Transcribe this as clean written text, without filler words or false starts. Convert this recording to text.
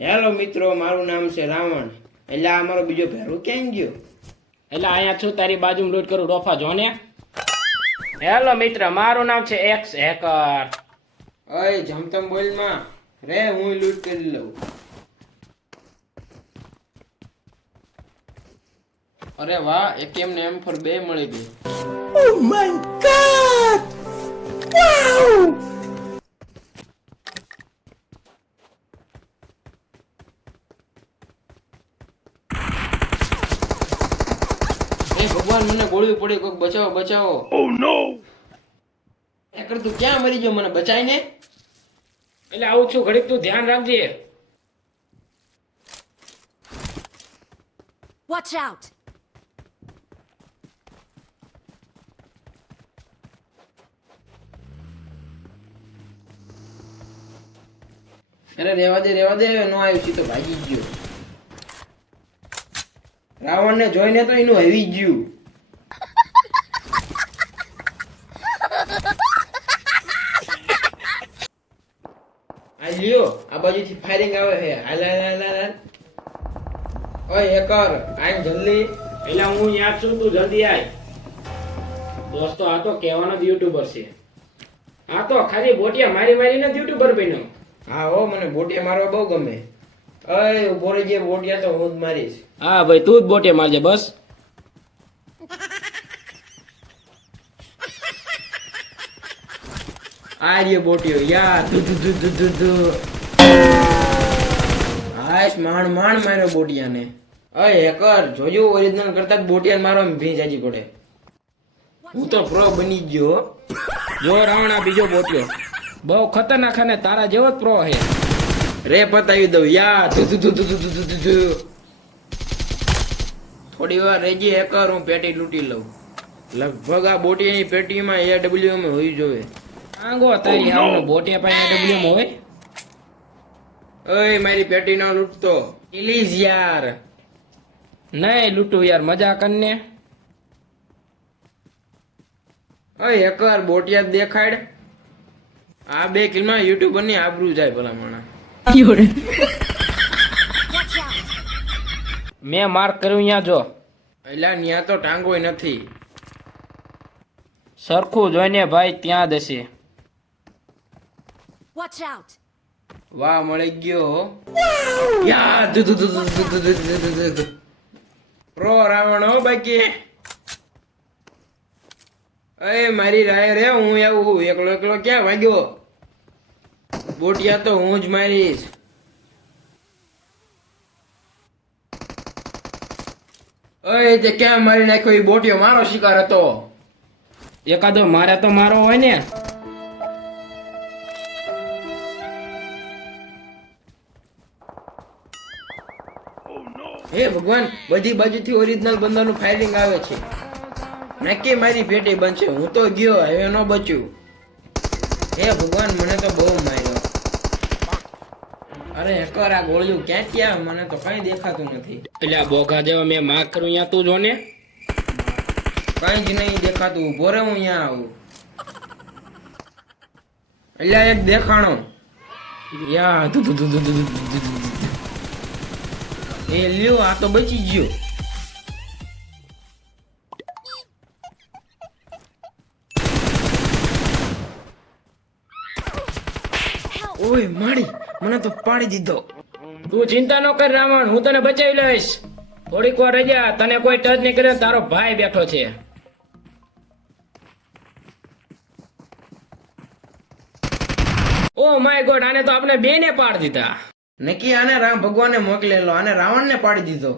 Hello મિત્રો, મારું નામ છે રાવણ. એટલે આ મારો બીજો ભેરું ક્યાં ગયો? એટલે અહીંયા છું તારી બાજુમાં લૂંટ કરું ડોફા જોને. હેલો મિત્ર, મારું નામ છે એક્સ હેકર. અય જમતમ બોલમાં રે, હું લૂંટ કરી લઉં. અરે વાહ, AKM ને M4 બે મળી ગઈ. Oh my god! Wow! એ ભગવાન, મને ગોળી પડી, કોઈક બચાવો બચાવો. Oh no! હેકર તું ક્યાં મરી ગયો? મને બચાય ને. એટલે આવું છું, ઘડીક તું ધ્યાન રાખજે. Watch out! અરે રેવા દે નો આવ્યું છે તો ભાગી ગયો. રાવણ ને જોઈને તો એનું હવી ગયું. આ લ્યો, આ બાજુથી ફાયરિંગ આવે છે. હાલ હાલ હાલ હાલ. ઓય હેકર, આય જલ્દી. એટલે હું યાદ છું, તું જલ્દી આય. દોસ્તો, આ તો કહેવાનો જ યુટ્યુબર છે. આ તો ખાલી બોટિયા મારી મારીને જ યુટ્યુબર બન્યો. હા હો, મને બોટિયા મારવા બહુ ગમે. અય ઉભો રહી જે, બોટિયા તો હું જ મારીશ. હા ભાઈ, તું જ બોટિયા મારજે બસ. આ રહ્યો બોટિયો. યાર ધુ ધુ ધુ ધુ ધુ ધુ. હાશ, માંડ માંડ માર્યો બોટિયાને. અય હેકર, જોજો ઓરિજિનલ કરતા બોટિયા મારવામાં ભીંજ આજી પડે. હું તો પ્રો બની ગયો હો. જો રાવણ, આ બીજો બોટિયો બહુ ખતરનાક અને તારા જેવો જ પ્રો છે. રે પતાવી દઉં. યા ધુ ધુ ધુ ધુ ધુ ધુ ધુ ધુ. થોડી વાર રહેજે હેકર, હું પેટી લૂંટી લઉં. લગભગ આ બોટિયાની પેટીમાં AWM હોવી જોઈએ. આંગો તારી આવનો બોટિયા પાસે AWM હોય. ઓય મારી પેટી નો લૂંટતો પ્લીઝ યાર. નહીં લૂંટું યાર, મજા કરને. ઓય હેકર, બોટિયા દેખાડ. આ બે કિલમાં યુટ્યુબર ની આબરૂ જાય ભલા માણા. Watch out! મેં માર્ક કર્યું અહીંયા જો. એલા ન્યા તો ટાંગોય નથી. સરખું જોઈને ભાઈ ત્યાં દશે. Watch out! વાહ, મળી ગયો. યા ધુ ધુ ધુ ધુ ધુ ધુ ધુ ધુ ધુ ધુ. પ્રો રાવણ હો બાકી. અય મારી રાય રે, હું આવું એકલો એકલો ક્યાં ભાગ્યો? બોટિયા તો હું જ મારીશ. અય તે ક્યાં મારી નાખ્યો? એ બોટિયો મારો શિકાર હતો. એકાદો મારે તો મારો હોય ને. હે ભગવાન, બધી બાજુથી ઓરિજિનલ બંદાનું ફાયરિંગ આવે છે. નક્કી મારી પેટી બનશે. હું તો ગયો, હવે ન બચ્યું. હે ભગવાન, મને તો બહુ માર્યો. અરે હેકર, આ ગોળીઓ ક્યાંથી આવે? મને તો કઈ દેખાતું નથી. એટલે આ બોઘા જેવા મેં માર્ક કર્યું અહીંયા તું જોને. કઈ જ નહીં દેખાતું. ઉભો રે, હું અહીંયા આવું. એટલે એક દેખાણો. યા ધુ ધુ ધુ ધુ ધુ ધુ ધુ ધુ. એ લ્યો, આ તો બચી ગયો. ઓય માડી, મને તો પાડી દીધો. તું ચિંતા ન કર રાવણ, હું તને બચાવી લઈશ. થોડીક વાર રહી જા, તને કોઈ ટચ નહીં કરે. તારો ભાઈ બેઠો છે. ઓ માય ગોડ, આને તો આપણે બેને પાડી દીધા. નક્કી આને રામ ભગવાને મોકલેલો, આને રાવણને પાડી દીધો.